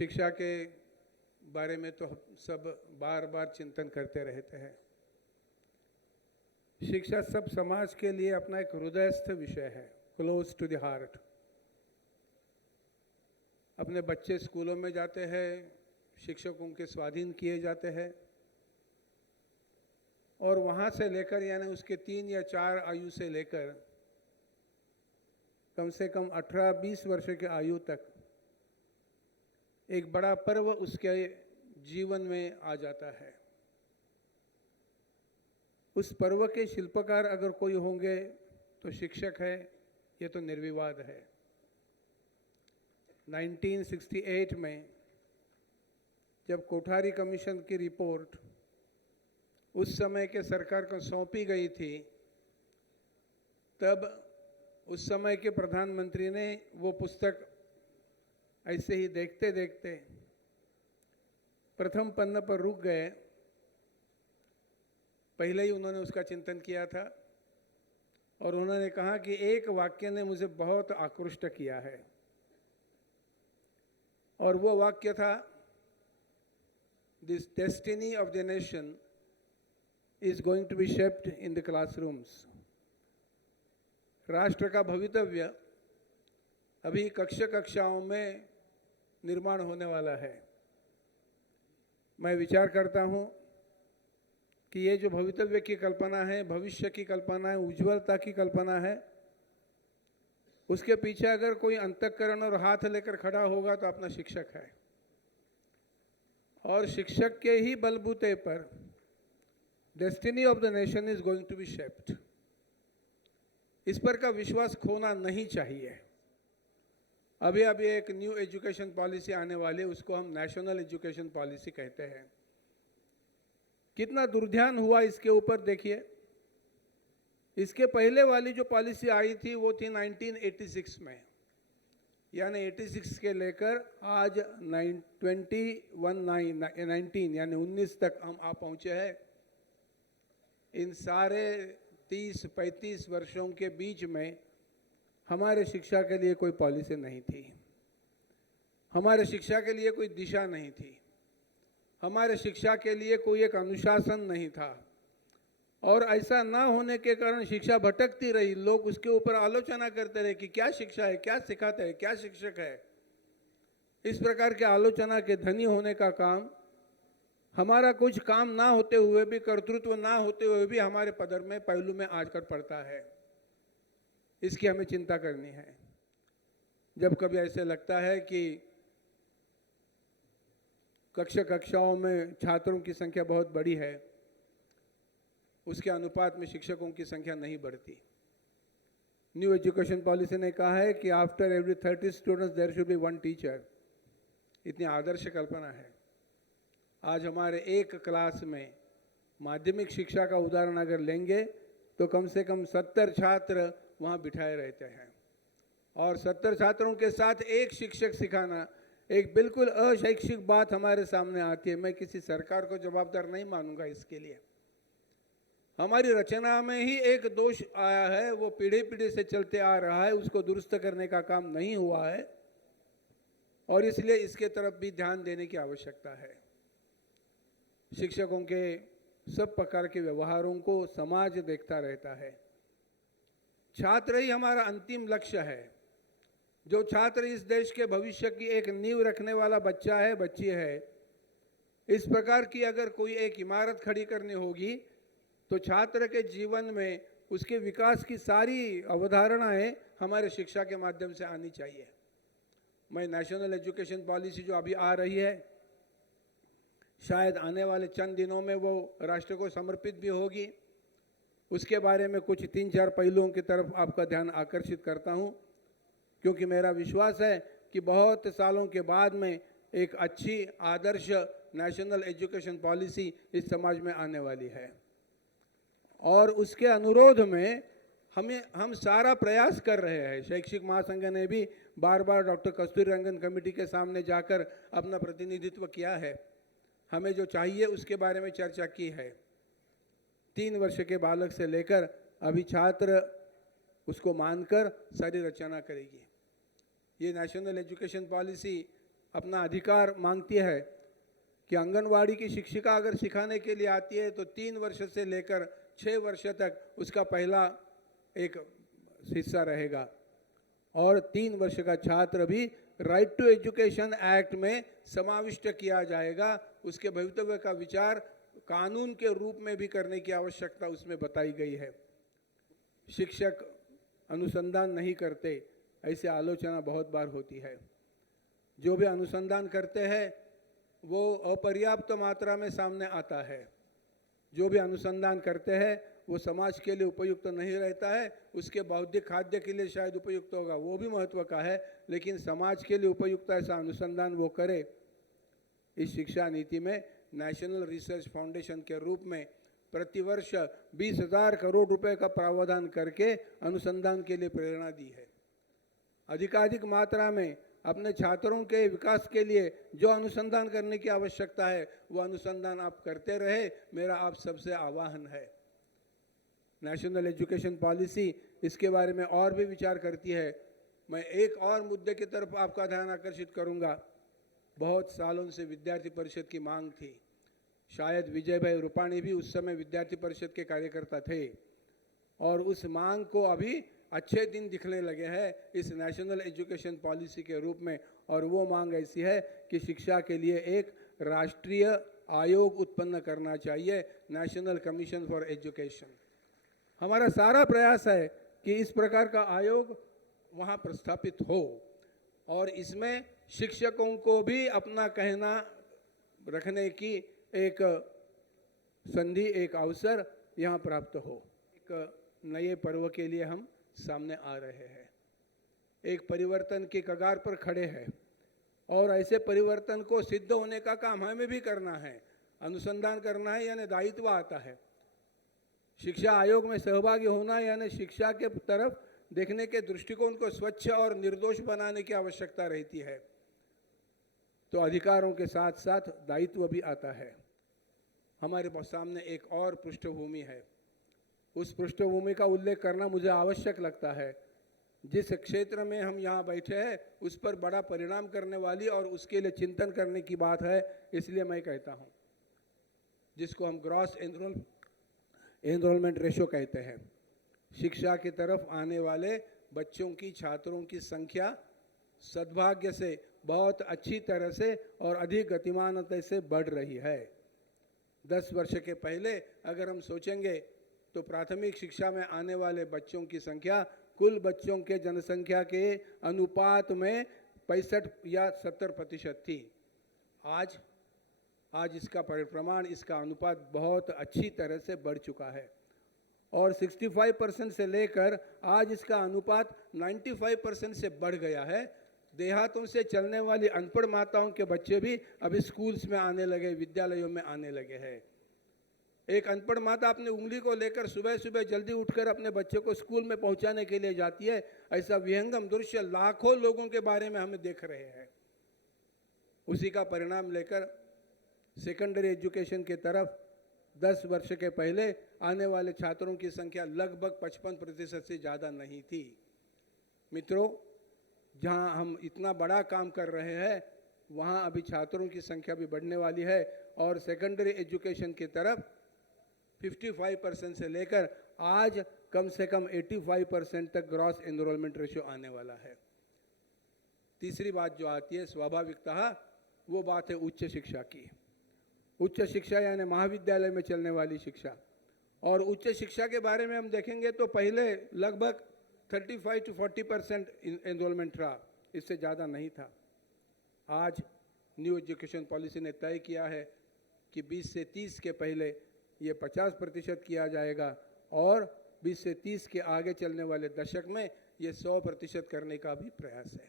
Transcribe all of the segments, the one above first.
शिक्षा के बारे में तो हम सब बार बार चिंतन करते रहते हैं। शिक्षा सब समाज के लिए अपना एक हृदयस्थ विषय है, क्लोज टू द हार्ट। अपने बच्चे स्कूलों में जाते हैं, शिक्षक उनके स्वाधीन किए जाते हैं और वहाँ से लेकर यानी उसके 3 या 4 आयु से लेकर कम से कम 18-20 वर्ष के आयु तक एक बड़ा पर्व उसके जीवन में आ जाता है। उस पर्व के शिल्पकार अगर कोई होंगे तो शिक्षक है, ये तो निर्विवाद है। 1968 में जब कोठारी कमीशन की रिपोर्ट उस समय के सरकार को सौंपी गई थी, तब उस समय के प्रधानमंत्री ने वो पुस्तक ऐसे ही देखते देखते प्रथम पन्ने पर रुक गए। पहले ही उन्होंने उसका चिंतन किया था और उन्होंने कहा कि एक वाक्य ने मुझे बहुत आकृष्ट किया है और वो वाक्य था, this destiny of the nation is going to be shaped in the classrooms. राष्ट्र का भवितव्य अभी कक्षाओं में निर्माण होने वाला है। मैं विचार करता हूँ कि ये जो भवितव्य की कल्पना है, भविष्य की कल्पना है, उज्ज्वलता की कल्पना है, उसके पीछे अगर कोई अंतःकरण और हाथ लेकर खड़ा होगा तो अपना शिक्षक है। और शिक्षक के ही बलबूते पर destiny of the nation is going to be shaped. इस पर का विश्वास खोना नहीं चाहिए। अभी एक न्यू एजुकेशन पॉलिसी आने वाली है, उसको हम नेशनल एजुकेशन पॉलिसी कहते हैं। कितना दुर्ध्यान हुआ इसके ऊपर देखिए। इसके पहले वाली जो पॉलिसी आई थी वो थी 1986 में, यानी 86 के लेकर आज 19 यानी 19 तक हम आ पहुँचे हैं। इन सारे 30-35 वर्षों के बीच में हमारे शिक्षा के लिए कोई पॉलिसी नहीं थी, हमारे शिक्षा के लिए कोई दिशा नहीं थी, हमारे शिक्षा के लिए कोई एक अनुशासन नहीं था। और ऐसा ना होने के कारण शिक्षा भटकती रही। लोग उसके ऊपर आलोचना करते रहे कि क्या शिक्षा है, क्या सिखाते हैं, क्या शिक्षक है। इस प्रकार के आलोचना के धनी होने का काम, हमारा कुछ काम ना होते हुए भी, कर्तृत्व ना होते हुए भी हमारे पदर में, पहलू में आकर पड़ता है। इसकी हमें चिंता करनी है। जब कभी ऐसे लगता है कि कक्षाओं में छात्रों की संख्या बहुत बड़ी है, उसके अनुपात में शिक्षकों की संख्या नहीं बढ़ती। न्यू एजुकेशन पॉलिसी ने कहा है कि after every 30 students there should be 1 teacher. इतनी आदर्श कल्पना है। आज हमारे एक क्लास में माध्यमिक शिक्षा का उदाहरण अगर लेंगे तो कम से कम 70 छात्र वहाँ बिठाए रहते हैं और 70 छात्रों के साथ एक शिक्षक सिखाना एक बिल्कुल अशैक्षिक बात हमारे सामने आती है। मैं किसी सरकार को जवाबदार नहीं मानूंगा इसके लिए। हमारी रचना में ही एक दोष आया है, वो पीढ़ी से चलते आ रहा है, उसको दुरुस्त करने का काम नहीं हुआ है और इसलिए इसके तरफ भी ध्यान देने की आवश्यकता है। शिक्षकों के सब प्रकार के व्यवहारों को समाज देखता रहता है। छात्र ही हमारा अंतिम लक्ष्य है। जो छात्र इस देश के भविष्य की एक नींव रखने वाला बच्चा है, बच्ची है, इस प्रकार की अगर कोई एक इमारत खड़ी करनी होगी तो छात्र के जीवन में उसके विकास की सारी अवधारणाएं हमारे शिक्षा के माध्यम से आनी चाहिए। मैं नेशनल एजुकेशन पॉलिसी जो अभी आ रही है, शायद आने वाले चंद दिनों में वो राष्ट्र को समर्पित भी होगी। उसके बारे में कुछ 3-4 पहलुओं की तरफ आपका ध्यान आकर्षित करता हूँ, क्योंकि मेरा विश्वास है कि बहुत सालों के बाद में एक अच्छी आदर्श नेशनल एजुकेशन पॉलिसी इस समाज में आने वाली है। और उसके अनुरोध में हम सारा प्रयास कर रहे हैं। शैक्षिक महासंघ ने भी बार बार डॉक्टर कस्तूरी रंगन कमेटी के सामने जाकर अपना प्रतिनिधित्व किया है। हमें जो चाहिए उसके बारे में चर्चा की है। 3 वर्ष के बालक से लेकर अभी छात्र उसको मानकर सारी रचना करेगी। ये नेशनल एजुकेशन पॉलिसी अपना अधिकार मांगती है कि आंगनवाड़ी की शिक्षिका अगर सिखाने के लिए आती है तो 3 वर्ष से लेकर 6 वर्ष तक उसका पहला एक हिस्सा रहेगा, और 3 वर्ष का छात्र भी राइट टू एजुकेशन एक्ट में समाविष्ट किया जाएगा। उसके भवितव्य का विचार कानून के रूप में भी करने की आवश्यकता उसमें बताई गई है। शिक्षक अनुसंधान नहीं करते, ऐसी आलोचना बहुत बार होती है। जो भी अनुसंधान करते हैं वो अपर्याप्त मात्रा में सामने आता है। जो भी अनुसंधान करते हैं वो समाज के लिए उपयुक्त नहीं रहता है। उसके बौद्धिक खाद्य के लिए शायद उपयुक्त होगा, वो भी महत्व का है, लेकिन समाज के लिए उपयुक्त ऐसा अनुसंधान वो करे। इस शिक्षा नीति में नेशनल रिसर्च फाउंडेशन के रूप में प्रतिवर्ष 20,000 करोड़ रुपए का प्रावधान करके अनुसंधान के लिए प्रेरणा दी है। अधिकाधिक मात्रा में अपने छात्रों के विकास के लिए जो अनुसंधान करने की आवश्यकता है वो अनुसंधान आप करते रहे, मेरा आप सबसे आह्वान है। नेशनल एजुकेशन पॉलिसी इसके बारे में और भी विचार करती है। मैं एक और मुद्दे की तरफ आपका ध्यान आकर्षित करूंगा। बहुत सालों से विद्यार्थी परिषद की मांग थी, शायद विजय भाई रूपाणी भी उस समय विद्यार्थी परिषद के कार्यकर्ता थे, और उस मांग को अभी अच्छे दिन दिखने लगे हैं इस नेशनल एजुकेशन पॉलिसी के रूप में। और वो मांग ऐसी है कि शिक्षा के लिए एक राष्ट्रीय आयोग उत्पन्न करना चाहिए, नेशनल कमीशन फॉर एजुकेशन। हमारा सारा प्रयास है कि इस प्रकार का आयोग वहाँ प्रस्थापित हो, और इसमें शिक्षकों को भी अपना कहना रखने की एक संधि, एक अवसर यहाँ प्राप्त हो। एक नए पर्व के लिए हम सामने आ रहे हैं, एक परिवर्तन की कगार पर खड़े हैं, और ऐसे परिवर्तन को सिद्ध होने का काम हमें भी करना है, अनुसंधान करना है, यानी दायित्व आता है। शिक्षा आयोग में सहभागी होना यानी शिक्षा के तरफ देखने के दृष्टिकोण को स्वच्छ और निर्दोष बनाने की आवश्यकता रहती है। तो अधिकारों के साथ साथ दायित्व भी आता है। हमारे सामने एक और पृष्ठभूमि है, उस पृष्ठभूमि का उल्लेख करना मुझे आवश्यक लगता है। जिस क्षेत्र में हम यहाँ बैठे हैं उस पर बड़ा परिणाम करने वाली और उसके लिए चिंतन करने की बात है, इसलिए मैं कहता हूँ, जिसको हम ग्रॉस एनरोलमेंट रेशो कहते हैं। शिक्षा की तरफ आने वाले बच्चों की, छात्रों की संख्या सद्भाग्य से बहुत अच्छी तरह से और अधिक गतिमानता से बढ़ रही है। 10 वर्ष के पहले अगर हम सोचेंगे तो प्राथमिक शिक्षा में आने वाले बच्चों की संख्या कुल बच्चों के जनसंख्या के अनुपात में 65 या 70% थी। आज इसका प्रमाण, इसका अनुपात बहुत अच्छी तरह से बढ़ चुका है, और 65% से लेकर आज इसका अनुपात 95% से बढ़ गया है। देहातों से चलने वाली अनपढ़ माताओं के बच्चे भी अभी स्कूल्स में आने लगे, विद्यालयों में आने लगे हैं। एक अनपढ़ माता अपनी उंगली को लेकर सुबह सुबह जल्दी उठकर अपने बच्चे को स्कूल में पहुंचाने के लिए जाती है। ऐसा विहंगम दृश्य लाखों लोगों के बारे में हम देख रहे हैं। उसी का परिणाम लेकर सेकेंडरी एजुकेशन की तरफ 10 वर्ष के पहले आने वाले छात्रों की संख्या लगभग 55% से ज़्यादा नहीं थी। मित्रों, जहां हम इतना बड़ा काम कर रहे हैं वहां अभी छात्रों की संख्या भी बढ़ने वाली है, और सेकेंडरी एजुकेशन की तरफ 55% से लेकर आज कम से कम 85% तक ग्रॉस एनरोलमेंट रेशियो आने वाला है। तीसरी बात जो आती है स्वाभाविकतः, वो बात है उच्च शिक्षा की। उच्च शिक्षा यानी महाविद्यालय में चलने वाली शिक्षा। और उच्च शिक्षा के बारे में हम देखेंगे तो पहले लगभग 35 to 40% एनरोलमेंट था, इससे ज़्यादा नहीं था। आज न्यू एजुकेशन पॉलिसी ने तय किया है कि 20 से 30 के पहले ये 50% किया जाएगा, और 20 से 30 के आगे चलने वाले दशक में ये 100% करने का भी प्रयास है।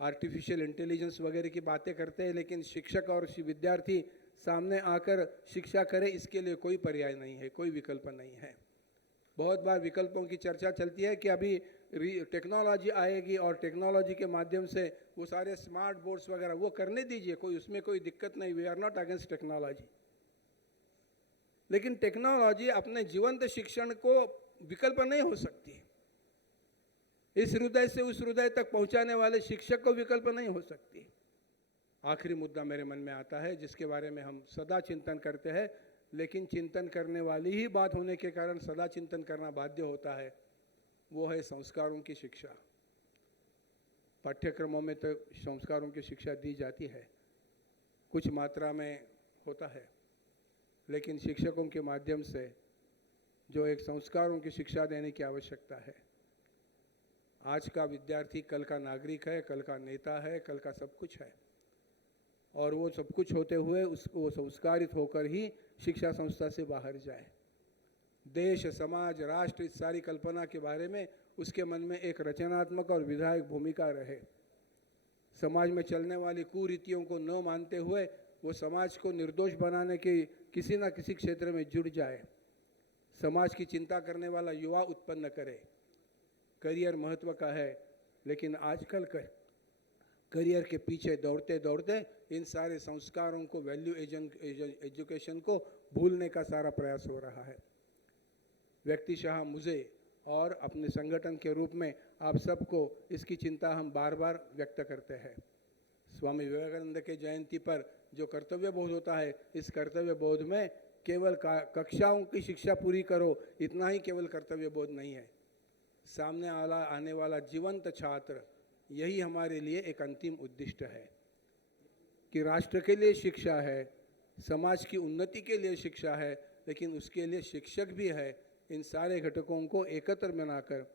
आर्टिफिशियल इंटेलिजेंस वगैरह की बातें करते हैं, लेकिन शिक्षक और विद्यार्थी सामने आकर शिक्षा करे, इसके लिए कोई पर्याय नहीं है, कोई विकल्प नहीं है। बहुत बार विकल्पों की चर्चा चलती है कि अभी टेक्नोलॉजी आएगी और टेक्नोलॉजी के माध्यम से वो सारे स्मार्ट बोर्ड्स वगैरह वो करने दीजिए, कोई उसमें कोई दिक्कत नहीं, we are not against technology. लेकिन टेक्नोलॉजी अपने जीवंत शिक्षण को विकल्प नहीं हो सकती। इस हृदय से उस हृदय तक पहुंचाने वाले शिक्षक को विकल्प नहीं हो सकती। आखिरी मुद्दा मेरे मन में आता है जिसके बारे में हम सदा चिंतन करते हैं, लेकिन चिंतन करने वाली ही बात होने के कारण सदा चिंतन करना बाध्य होता है, वो है संस्कारों की शिक्षा। पाठ्यक्रमों में तो संस्कारों की शिक्षा दी जाती है, कुछ मात्रा में होता है, लेकिन शिक्षकों के माध्यम से जो एक संस्कारों की शिक्षा देने की आवश्यकता है। आज का विद्यार्थी कल का नागरिक है, कल का नेता है, कल का सब कुछ है, और वो सब कुछ होते हुए उसको संस्कारित होकर ही शिक्षा संस्था से बाहर जाए। देश, समाज, राष्ट्र, इस सारी कल्पना के बारे में उसके मन में एक रचनात्मक और विधायक भूमिका रहे। समाज में चलने वाली कुरीतियों को न मानते हुए वो समाज को निर्दोष बनाने के किसी न किसी क्षेत्र में जुड़ जाए। समाज की चिंता करने वाला युवा उत्पन्न करे। करियर महत्व का है, लेकिन आजकल करियर के पीछे दौड़ते दौड़ते इन सारे संस्कारों को, वैल्यू एजुकेशन को भूलने का सारा प्रयास हो रहा है। व्यक्तिशः मुझे और अपने संगठन के रूप में आप सबको इसकी चिंता हम बार बार व्यक्त करते हैं। स्वामी विवेकानंद के जयंती पर जो कर्तव्य बोध होता है, इस कर्तव्य बोध में केवल कक्षाओं की शिक्षा पूरी करो, इतना ही केवल कर्तव्य बोध नहीं है। सामने आने वाला जीवंत छात्र, यही हमारे लिए एक अंतिम उद्दिष्ट है कि राष्ट्र के लिए शिक्षा है, समाज की उन्नति के लिए शिक्षा है, लेकिन उसके लिए शिक्षक भी है। इन सारे घटकों को एकत्र बनाकर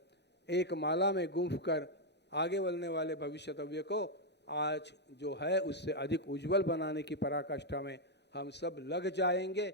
एक माला में गुंफ कर आगे बढ़ने वाले भविष्यतव्य को आज जो है उससे अधिक उज्जवल बनाने की पराकाष्ठा में हम सब लग जाएंगे।